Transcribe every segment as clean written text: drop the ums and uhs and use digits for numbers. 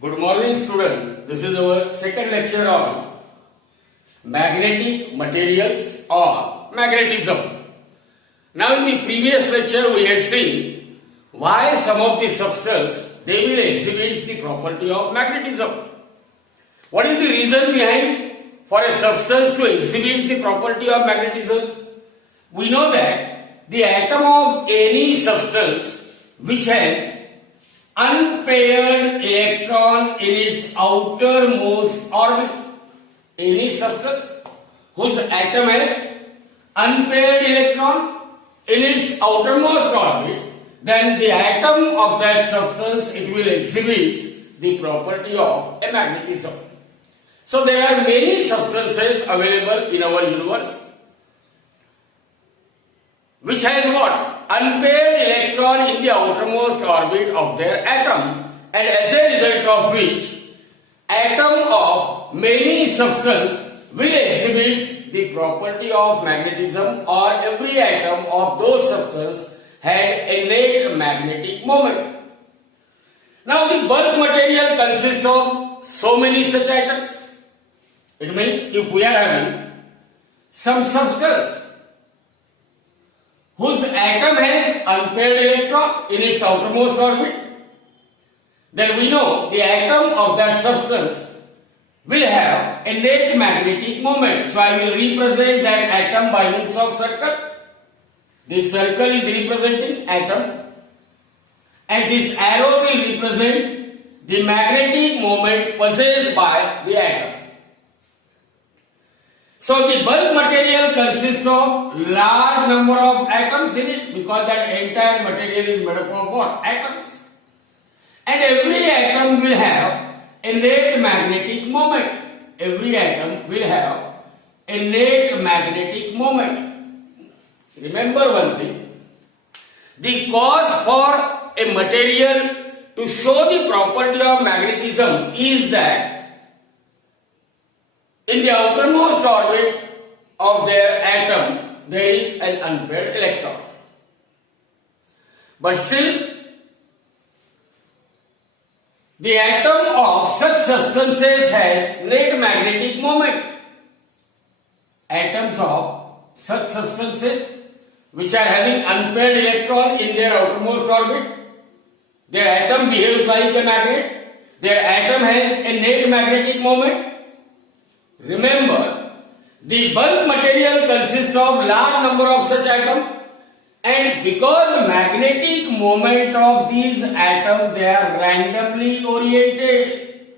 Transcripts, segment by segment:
Good morning, student. This is our second lecture on magnetic materials or magnetism. Now, in the previous lecture, we had seen why some of the substances they will exhibit the property of magnetism. What is the reason behind for a substance to exhibit the property of magnetism? We know that the atom of any substance which has unpaired electron in its outermost orbit, any substance whose atom has unpaired electron in its outermost orbit, then the atom of that substance, it will exhibit the property of a magnetism. So there are many substances available in our universe which has what? Unpaired electron in the outermost orbit of their atom, and as a result of which atom of many substance will exhibit the property of magnetism, or every atom of those substance had innate magnetic moment. Now the bulk material consists of so many such atoms. It means if we are having some substance whose atom has unpaired electron in its outermost orbit, then we know the atom of that substance will have innate magnetic moment. So I will represent that atom by means of circle. This circle is representing atom, and this arrow will represent the magnetic moment possessed by the atom. So the bulk material consists of large number of atoms in it, because that entire material is made up of what? Atoms. And every atom will have innate magnetic moment. Every atom will have innate magnetic moment. Remember one thing. The cause for a material to show the property of magnetism is that in the outermost orbit of their atom, there is an unpaired electron. But still, the atom of such substances has net magnetic moment. Atoms of such substances which are having unpaired electron in their outermost orbit, their atom behaves like a magnet. Their atom has a net magnetic moment. Remember, the bulk material consists of large number of such atoms, and because magnetic moment of these atoms, they are randomly oriented.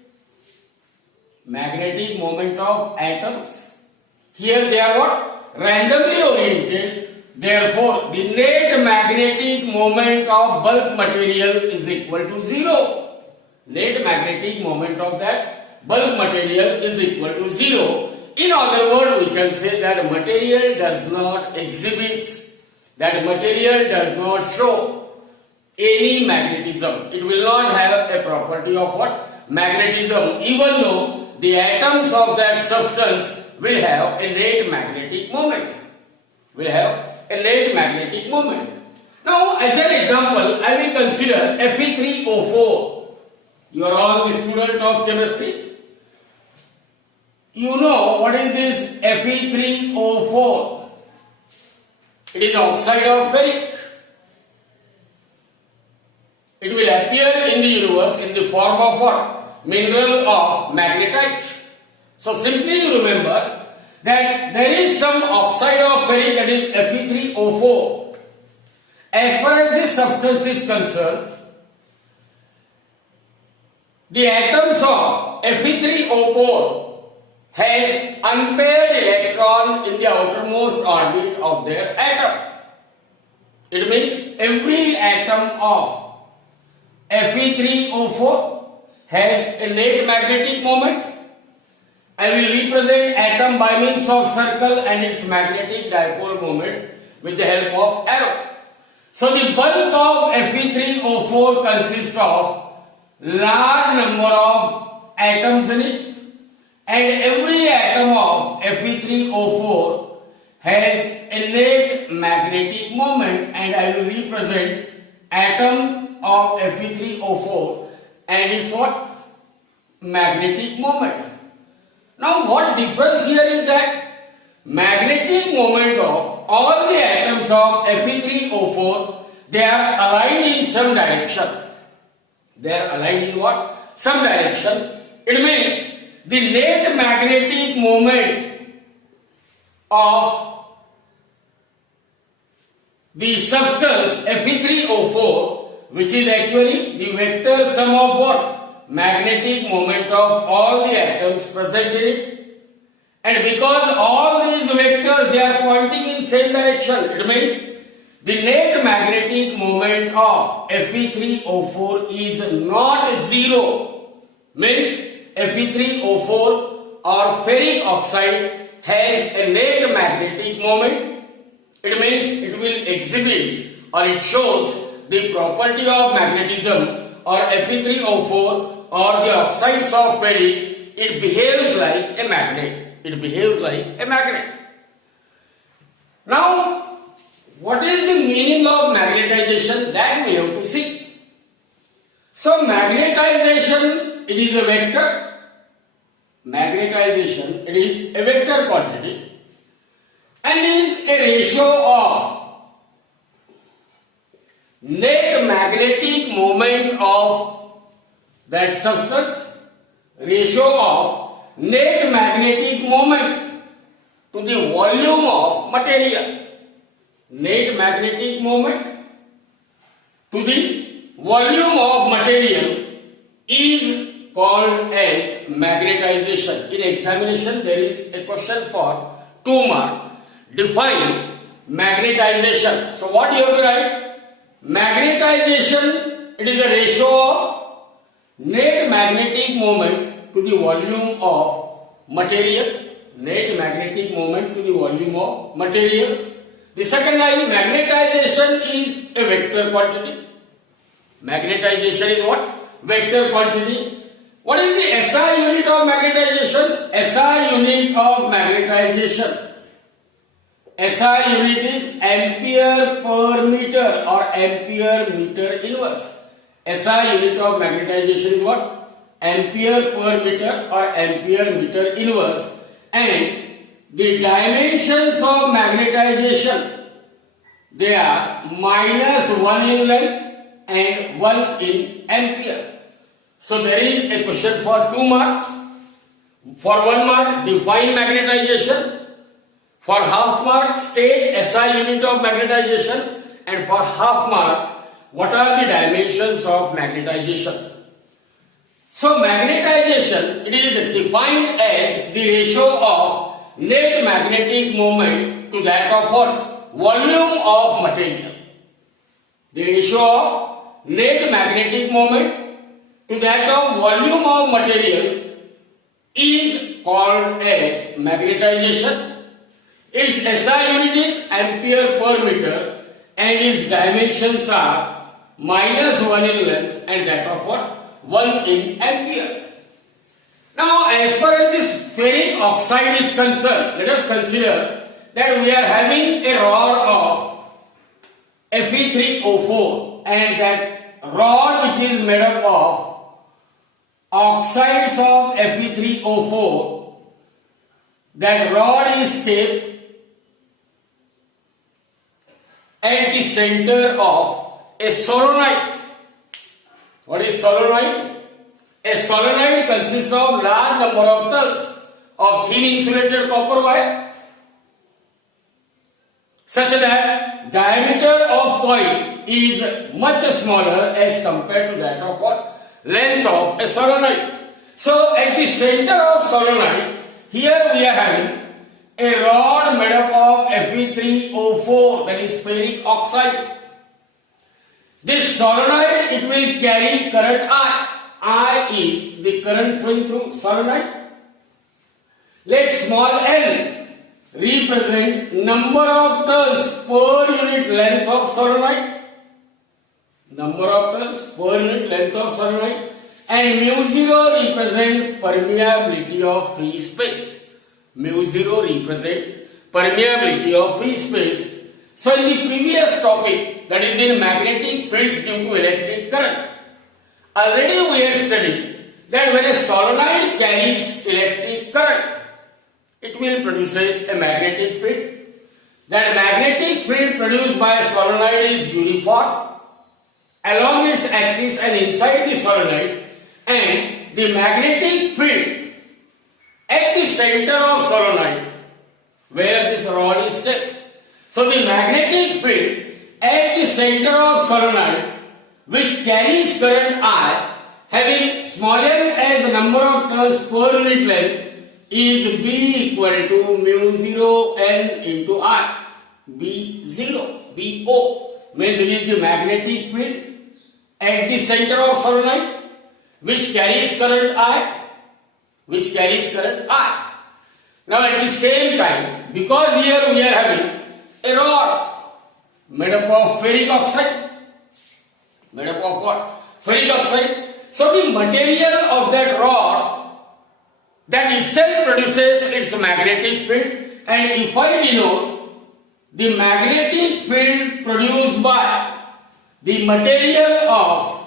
Magnetic moment of atoms, here they are what? Randomly oriented. Therefore, the net magnetic moment of bulk material is equal to 0. Net magnetic moment of that bulk material is equal to 0. In other words, we can say that material does not exhibit, that material does not show any magnetism. It will not have a property of what? Magnetism, even though the atoms of that substance will have a net magnetic moment. Will have a net magnetic moment. Now, as an example, I will consider Fe3O4. You are all the student of chemistry. You know what is this Fe3O4? It is oxide of ferric. It will appear in the universe in the form of what? Mineral of magnetite. So simply you remember that there is some oxide of ferric, that is Fe3O4. As far as this substance is concerned, the atoms of Fe3O4 has unpaired electron in the outermost orbit of their atom. It means every atom of Fe3O4 has a net magnetic moment. I will represent atom by means of circle and its magnetic dipole moment with the help of arrow. So the bulk of Fe3O4 consists of large number of atoms in it, and every atom of Fe3O4 has a net magnetic moment, and I will represent atom of Fe3O4 and its what? magnetic moment. Now what difference here is that magnetic moment of all the atoms of Fe3O4, they are aligned in some direction. They are aligned in what? Some direction. It means the net magnetic moment of the substance Fe3O4, which is actually the vector sum of what? Magnetic moment of all the atoms present in it. And because all these vectors, they are pointing in same direction, it means the net magnetic moment of Fe3O4 is not zero. Means Fe3O4 or ferric oxide has a net magnetic moment. It means it will exhibit or it shows the property of magnetism or Fe3O4 or the oxides of ferric. It behaves like a magnet. It behaves like a magnet. Now, what is the meaning of magnetization? That we have to see. So, magnetization, it is a vector. Magnetization, it is a vector quantity and is a ratio of net magnetic moment of that substance, ratio of net magnetic moment to the volume of material. Net magnetic moment to the volume of material is called as magnetization. In examination, there is a question for 2 marks. Define magnetization. So what you have to write? Magnetization, it is a ratio of net magnetic moment to the volume of material. Net magnetic moment to the volume of material. The second line, magnetization is a vector quantity. Magnetization is what? Vector quantity. What is the SI unit of magnetization? SI unit of magnetization. SI unit is ampere per meter or ampere meter inverse. SI unit of magnetization is what? Ampere per meter or ampere meter inverse. And the dimensions of magnetization, they are -1 in length and 1 in ampere. So there is a question for 2 marks. For 1 mark, define magnetization. For half mark, state SI unit of magnetization. And for half mark, what are the dimensions of magnetization? So magnetization, it is defined as the ratio of net magnetic moment to that of what? Volume of material. The ratio of net magnetic moment to that of volume of material is called as magnetization. Its SI unit is ampere per meter and its dimensions are -1 in length and that of what? 1 in ampere. Now, as far as this ferric oxide is concerned, let us consider that we are having a rod of Fe3O4 and that rod which is made up of oxides of Fe3O4, that rod is kept at the center of a solenoid. What is solenoid? A solenoid consists of large number of turns of thin insulated copper wire such that diameter of coil is much smaller as compared to that of what? Length of a solenoid. So at the center of solenoid, here we are having a rod made up of Fe3O4, that is ferric oxide. This solenoid, it will carry current I. I is the current flowing through solenoid. Let small l represent number of turns per unit length of solenoid. Number of turns per unit length of solenoid. And mu0 represent permeability of free space. Mu0 represent permeability of free space. So in the previous topic, that is in magnetic fields due to electric current, already we had studied that when a solenoid carries electric current, it will produces a magnetic field. That magnetic field produced by a solenoid is uniform along its axis and inside the solenoid, and the magnetic field at the center of solenoid where this rod is kept. So the magnetic field at the center of solenoid which carries current I having smaller as the number of turns per unit length is B equal to mu 0 N into I. B0, BO means it is the magnetic field at the center of solenoid which carries current I. Now at the same time, because here we are having a rod made up of ferric oxide. Made up of what? Ferric oxide. So the material of that rod that itself produces its magnetic field, and if I denote the magnetic field produced by the material of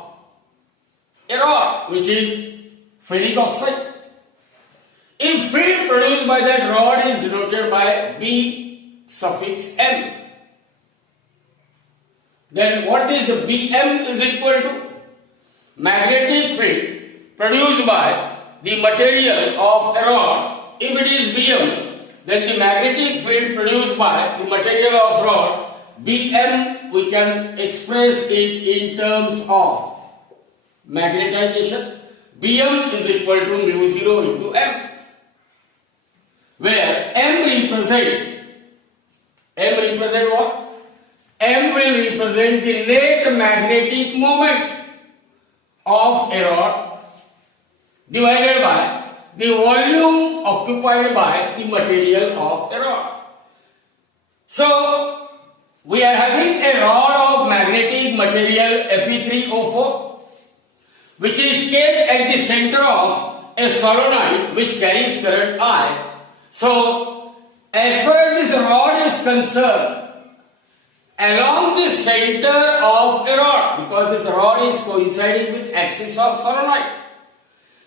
a rod which is ferric oxide, if field produced by that rod is denoted by B suffix M, then what is Bm is equal to magnetic field produced by the material of a rod. If it is Bm, then the magnetic field produced by the material of rod Bm, we can express it in terms of magnetization. Bm is equal to mu 0 into M, where M represent what? M will represent the net magnetic moment of a rod divided by the volume occupied by the material of a rod. So, we are having a rod of magnetic material Fe3O4 which is kept at the center of a solenoid which carries current I. So, as far as this rod is concerned, along the center of a rod, because this rod is coinciding with axis of solenoid.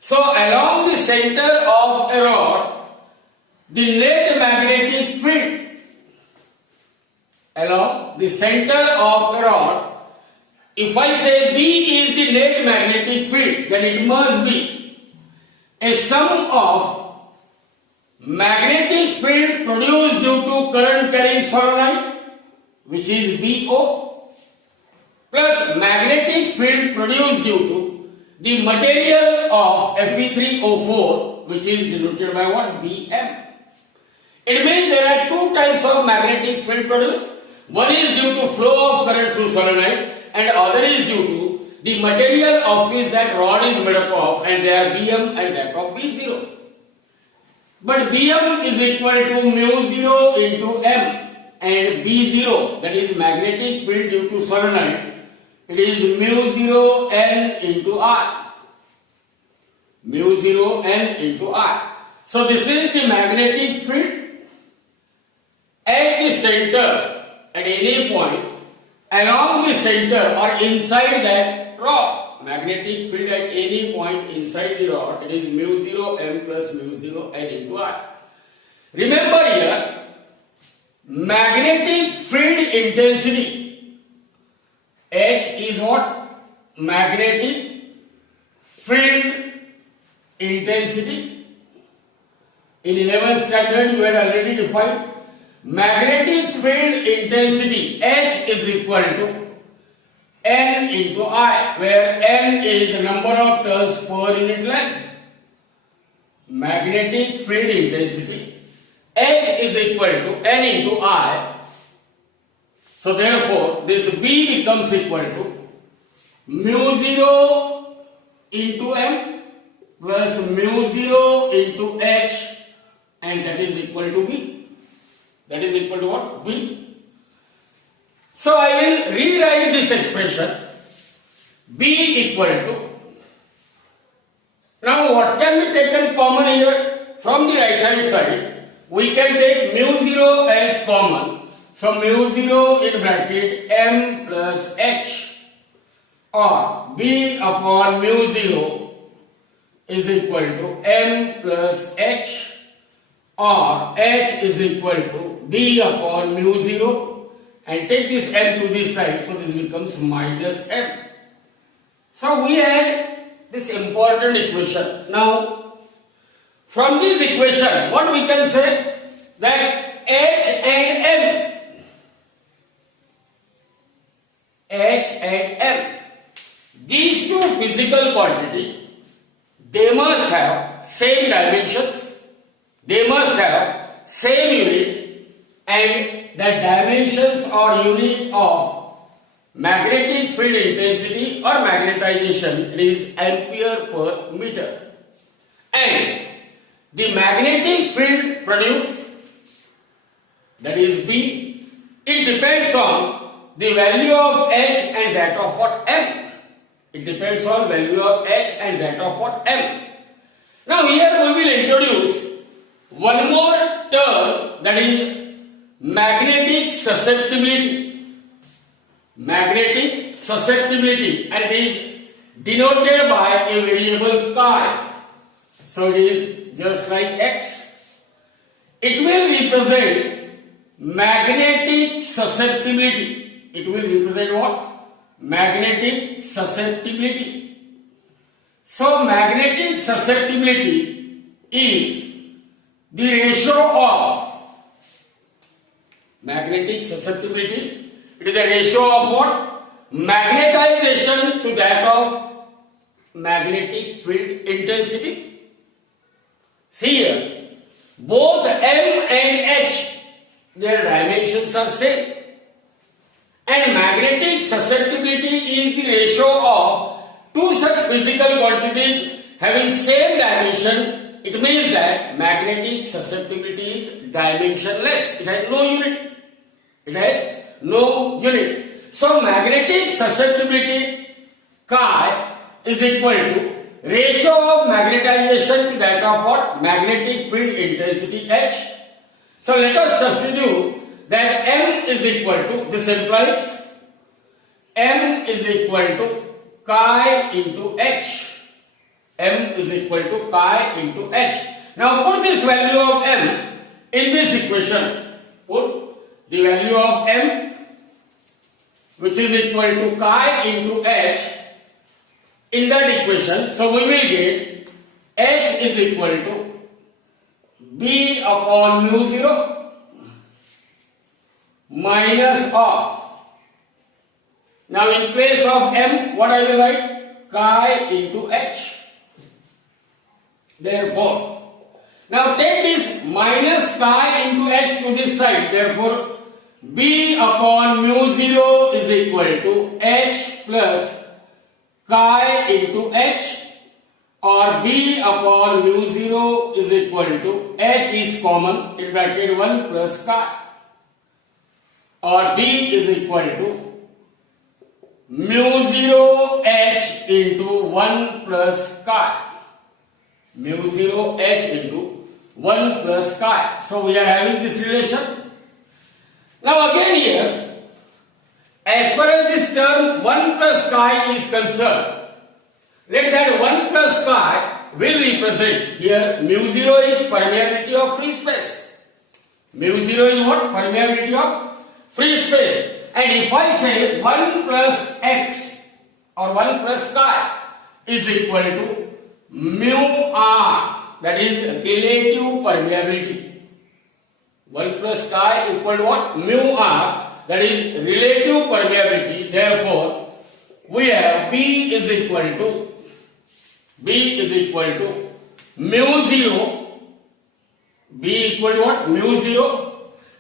So along the center of a rod, the net magnetic field along the center of a rod, if I say B is the net magnetic field, then it must be a sum of magnetic field produced due to current carrying solenoid, which is BO, plus magnetic field produced due to the material of Fe3O4, which is denoted by what? Bm. It means there are two types of magnetic field produced. One is due to flow of current through solenoid, and other is due to the material of which that rod is made up of, and they are Bm and that of B0. But Bm is equal to mu 0 into M. And B0, that is magnetic field due to solenoid, it is mu 0 N into I. Mu 0 N into I. So this is the magnetic field at the center, at any point, along the center or inside that rod. Magnetic field at any point inside the rod, it is mu 0 M plus mu 0 N into I. Remember here, magnetic field intensity H is what? Magnetic field intensity. In 11th standard you had already defined magnetic field intensity H is equal to N into I, where N is the number of turns per unit length. Magnetic field intensity H is equal to N into I. So therefore, this B becomes equal to mu 0 into M plus mu 0 into H, and that is equal to B. That is equal to what? B. So I will rewrite this expression B equal to. Now what can be taken common here? From the right hand side, we can take mu 0 as common. So mu 0 in bracket M plus H, or B upon mu 0 is equal to M plus H, or H is equal to D upon mu 0, and take this M to this side, so this becomes minus M. So we had this important equation. Now, from this equation, what we can say, that H and M, these two physical quantity, they must have same dimensions, they must have same unit, and the dimensions or unit of magnetic field intensity or magnetization is ampere per meter. And the magnetic field produced, that is B, it depends on the value of H and that of what M. It depends on value of H and that of what M. Now here we will introduce one more term, that is magnetic susceptibility. Magnetic susceptibility, and it is denoted by a variable chi. So it is just like X. It will represent magnetic susceptibility. It will represent what? Magnetic susceptibility. So magnetic susceptibility is the ratio of magnetic susceptibility. It is the ratio of what? Magnetization to that of magnetic field intensity. See here, both M and H, their dimensions are same. And magnetic susceptibility is the ratio of two such physical quantities having same dimension. It means that magnetic susceptibility is dimensionless. It has no unit. It has no unit. So magnetic susceptibility chi is equal to ratio of magnetization to that of what? Magnetic field intensity H. So let us substitute that M is equal to, this implies M is equal to chi into H. M is equal to chi into H. Now put this value of M in this equation. Put the value of M, which is equal to chi into H, in that equation. So we will get H is equal to B upon mu 0 minus of. Now in place of M, what I will write? Chi into H. Therefore, now take this minus chi into H to this side. Therefore, B upon mu 0 is equal to H plus chi into H, or B upon mu 0 is equal to H is common in bracket 1 plus chi, or B is equal to mu 0 H into 1 plus chi. Mu 0 H into 1 plus chi. So we are having this relation. Now again here, as far as this term 1 plus chi is concerned, let that 1 plus chi will represent, here mu 0 is permeability of free space. Mu 0 is what? Permeability of free space. And if I say 1 plus x or 1 plus chi is equal to mu r, that is relative permeability. 1 plus chi equal to what? Mu r, that is relative permeability. Therefore, we have B is equal to mu 0. B equal to what? Mu 0.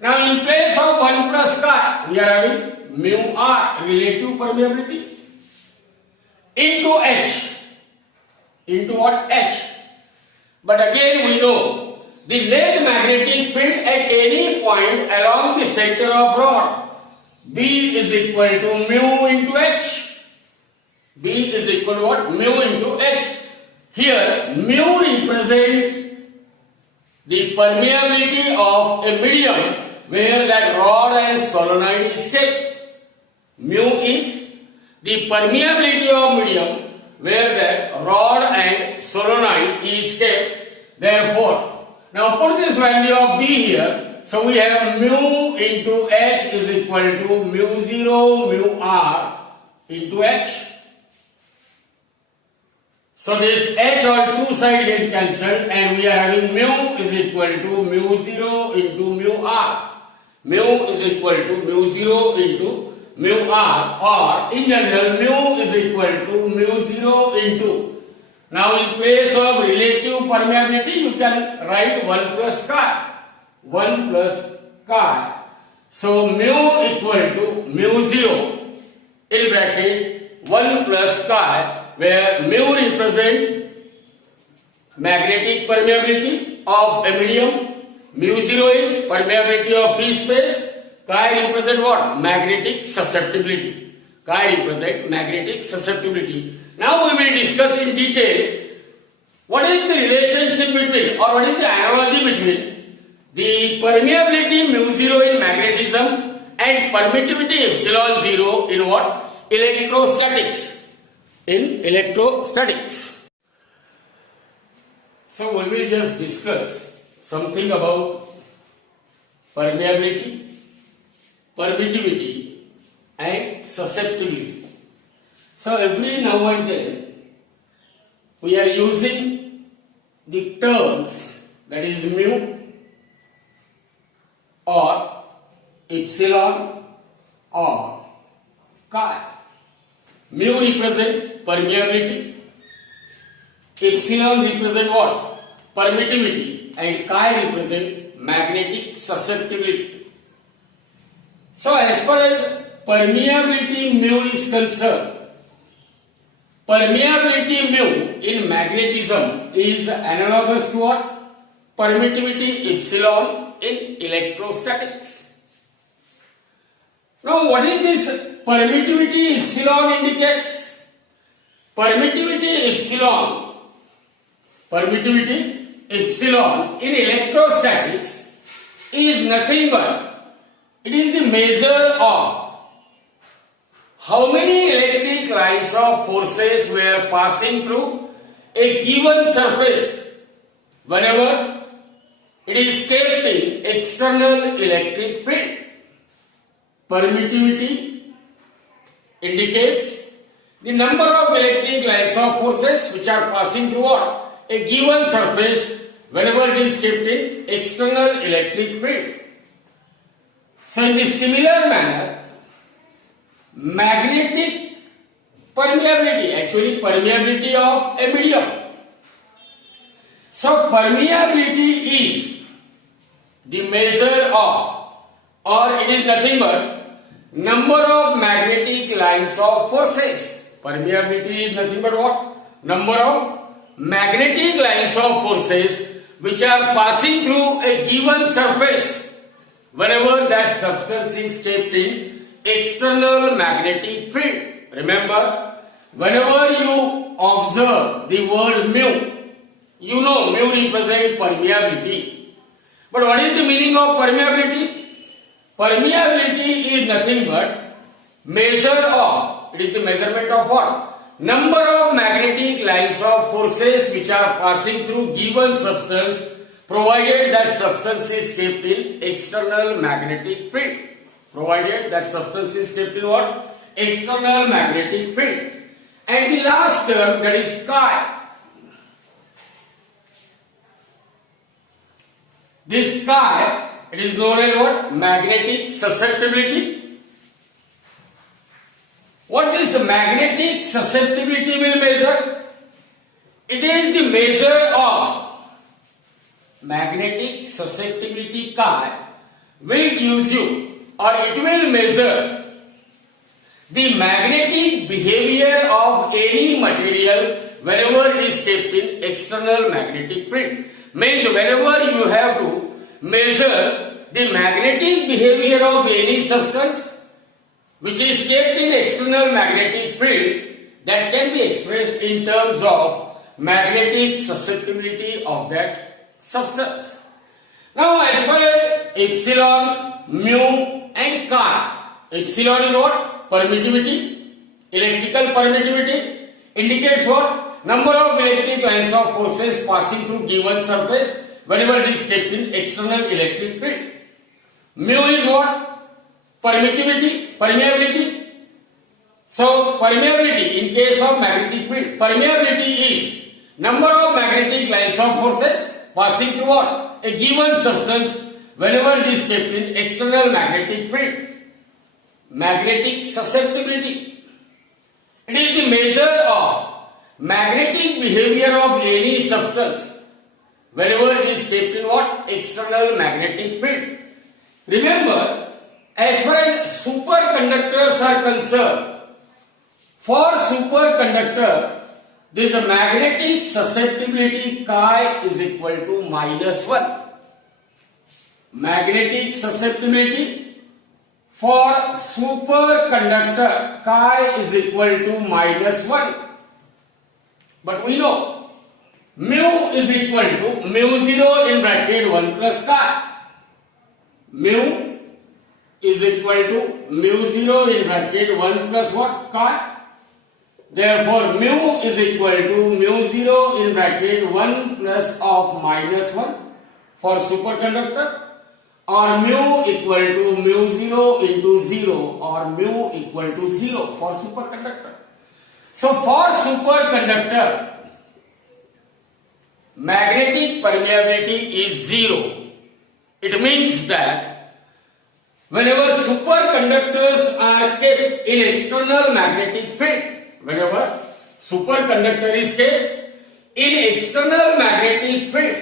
Now in place of 1 plus chi, we are having mu r, relative permeability, into H. Into what? H. But again we know the net magnetic field at any point along the center of rod, B is equal to mu into H. B is equal to what? Mu into H. Here mu represents the permeability of a medium where that rod and solenoid is kept. Mu is the permeability of medium where that rod and solenoid is kept. Therefore, now put this value of B here. So we have mu into H is equal to mu 0 mu R into H. So this H on two sides get cancelled and we are having mu is equal to mu 0 into mu R. Mu is equal to mu 0 into mu R, or in general mu is equal to mu 0 into. Now in place of relative permeability you can write 1 plus chi. 1 plus chi. So mu equal to mu 0 in bracket 1 plus chi, where mu represent magnetic permeability of a medium. Mu 0 is permeability of free space. Chi represent what? Magnetic susceptibility. Chi represent magnetic susceptibility. Now we will discuss in detail what is the relationship between, or what is the analogy between the permeability mu 0 in magnetism and permittivity epsilon 0 in what? Electrostatics. In electrostatics. So we will just discuss something about permeability, permittivity and susceptibility. So every now and then we are using the terms that is mu or epsilon or chi. Mu represent permeability, epsilon represent what? Permittivity, and chi represent magnetic susceptibility. So as far as permeability mu is concerned, permeability mu in magnetism is analogous to what? Permittivity epsilon in electrostatics. Now what is this permittivity epsilon indicates? Permittivity epsilon in electrostatics is nothing but it is the measure of how many electric lines of forces were passing through a given surface whenever it is kept in external electric field. Permittivity indicates the number of electric lines of forces which are passing through what? A given surface whenever it is kept in external electric field. So in the similar manner, magnetic permeability, actually permeability of a medium. So permeability is the measure of, or it is nothing but number of magnetic lines of forces. Permeability is nothing but what? Number of magnetic lines of forces which are passing through a given surface whenever that substance is kept in external magnetic field. Remember, whenever you observe the word mu, you know mu represents permeability. But what is the meaning of permeability? Permeability is nothing but measure of, it is the measurement of what? Number of magnetic lines of forces which are passing through given substance, provided that substance is kept in external magnetic field. Provided that substance is kept in what? External magnetic field. And the last term, that is chi. This chi, it is known as what? Magnetic susceptibility. What this magnetic susceptibility will measure? It is the measure of magnetic susceptibility chi will gives you, or it will measure the magnetic behavior of any material whenever it is kept in external magnetic field. Means whenever you have to measure the magnetic behavior of any substance which is kept in external magnetic field, that can be expressed in terms of magnetic susceptibility of that substance. Now as far as epsilon, mu and chi, epsilon is what? Permittivity, electrical permittivity, indicates what? Number of electric lines of forces passing through given surface whenever it is kept in external electric field. Mu is what? Permeability. So permeability in case of magnetic field, permeability is number of magnetic lines of forces passing through what? A given substance whenever it is kept in external magnetic field. Magnetic susceptibility. It is the measure of magnetic behavior of any substance whenever it is kept in what? External magnetic field. Remember, as far as superconductors are concerned, for superconductor, there is a magnetic susceptibility chi is equal to -1. Magnetic susceptibility for superconductor chi is equal to -1. But we know mu is equal to mu0 in bracket 1 plus chi. Mu is equal to mu0 in bracket 1 plus what? Chi. Therefore, mu is equal to mu0 in bracket 1 plus of -1 for superconductor, or mu equal to mu0 into 0, or mu equal to 0 for superconductor. So, for superconductor, magnetic permeability is 0. It means that whenever superconductors are kept in external magnetic field, whenever superconductor is kept in external magnetic field,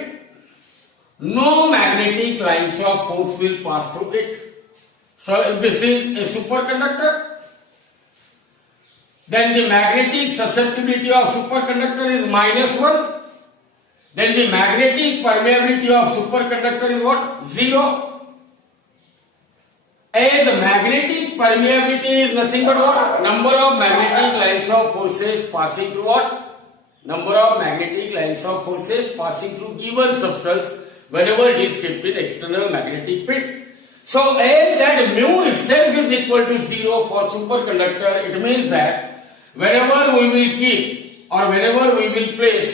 no magnetic lines of force will pass through it. So if this is a superconductor, then the magnetic susceptibility of superconductor is -1. Then the magnetic permeability of superconductor is what? 0. As magnetic permeability is nothing but what? Number of magnetic lines of forces passing through what? Number of magnetic lines of forces passing through given substance whenever it is kept in external magnetic field. So as that mu itself is equal to 0 for superconductor, it means that whenever we will keep or whenever we will place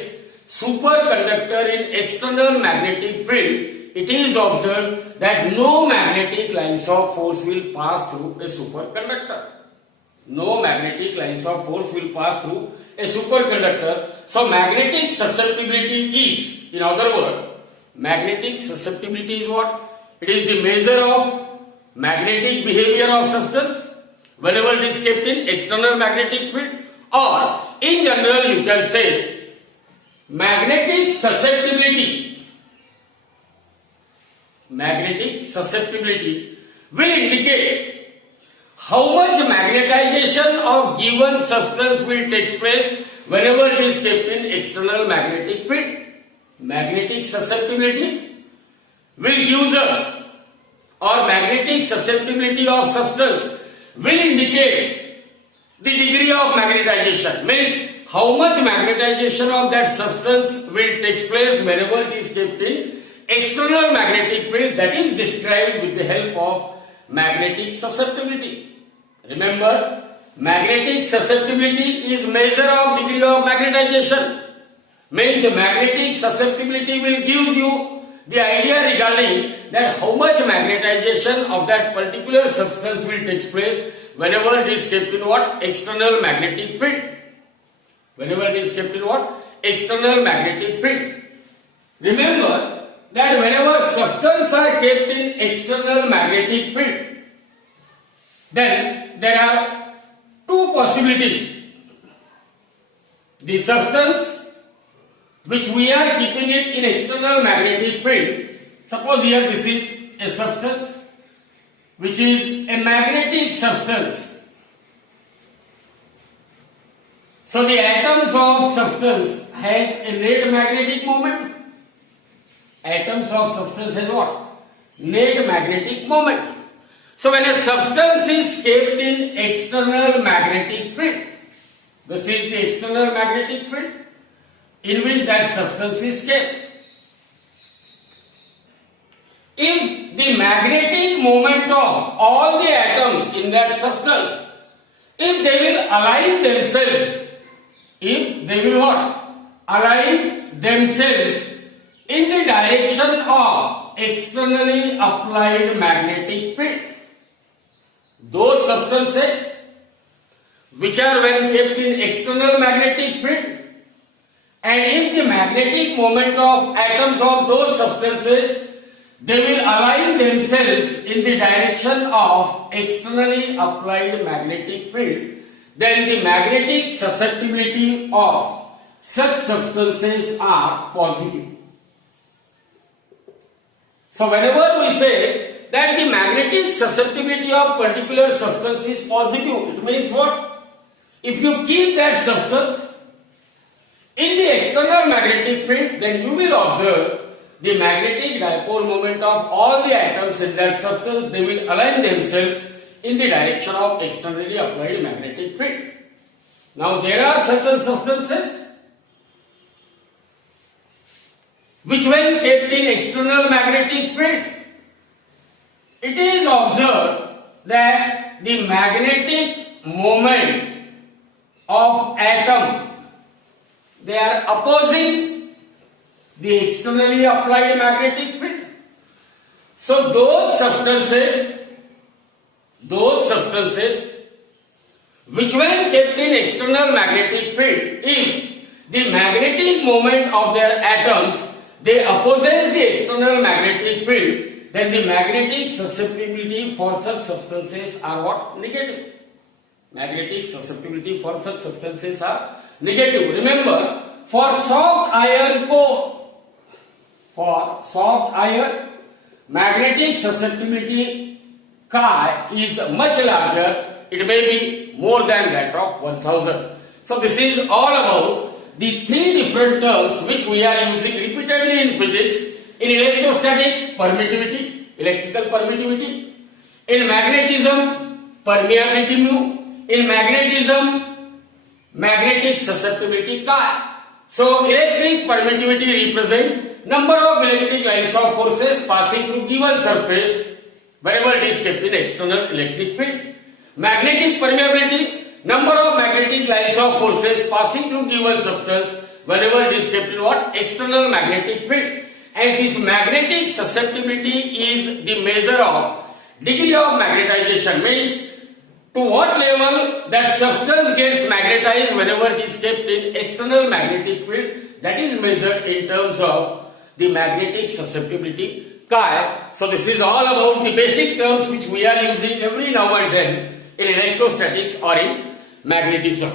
superconductor in external magnetic field, it is observed that no magnetic lines of force will pass through a superconductor. No magnetic lines of force will pass through a superconductor. So magnetic susceptibility is, in other words, magnetic susceptibility is what? It is the measure of magnetic behavior of substance whenever it is kept in external magnetic field, or in general you can say magnetic susceptibility will indicate how much magnetization of given substance will take place whenever it is kept in external magnetic field. Magnetic susceptibility will give us, or magnetic susceptibility of substance will indicate the degree of magnetization, means how much magnetization of that substance will take place whenever it is kept in external magnetic field, that is described with the help of magnetic susceptibility. Remember, magnetic susceptibility is measure of degree of magnetization. Means magnetic susceptibility will give you the idea regarding that how much magnetization of that particular substance will take place whenever it is kept in what? External magnetic field. Whenever it is kept in what? External magnetic field. Remember that whenever substances are kept in external magnetic field, then there are two possibilities. The substance which we are keeping it in external magnetic field, suppose here this is a substance which is a magnetic substance. So the atoms of substance has a net magnetic moment. Atoms of substance has what? Net magnetic moment. So when a substance is kept in external magnetic field, this is the external magnetic field in which that substance is kept. If the magnetic moment of all the atoms in that substance, if they will align themselves, if they will what? align themselves in the direction of externally applied magnetic field. Those substances which are when kept in external magnetic field, and if the magnetic moment of atoms of those substances, they will align themselves in the direction of externally applied magnetic field, then the magnetic susceptibility of such substances are positive. So whenever we say that the magnetic susceptibility of particular substance is positive, it means what? If you keep that substance in the external magnetic field, then you will observe the magnetic dipole moment of all the atoms in that substance, they will align themselves in the direction of externally applied magnetic field. Now there are certain substances which when kept in external magnetic field, it is observed that the magnetic moment of atom, they are opposing the externally applied magnetic field. So those substances which when kept in external magnetic field, if the magnetic moment of their atoms, they opposes the external magnetic field, then the magnetic susceptibility for such substances are what? Negative. Magnetic susceptibility for such substances are negative. Remember, for soft iron core, magnetic susceptibility chi is much larger. It may be more than that of 1000. So this is all about the three different terms which we are using repeatedly in physics. In electrostatics, permittivity, electrical permittivity. In magnetism, permeability mu. In magnetism, magnetic susceptibility chi. So electric permittivity represents number of electric lines of forces passing through given surface wherever it is kept in external electric field. Magnetic permeability, number of magnetic lines of forces passing through given substance whenever it is kept in what? External magnetic field. And this magnetic susceptibility is the measure of degree of magnetization, means to what level that substance gets magnetized whenever it is kept in external magnetic field, that is measured in terms of the magnetic susceptibility chi. So this is all about the basic terms which we are using every now and then in electrostatics or in magnetism.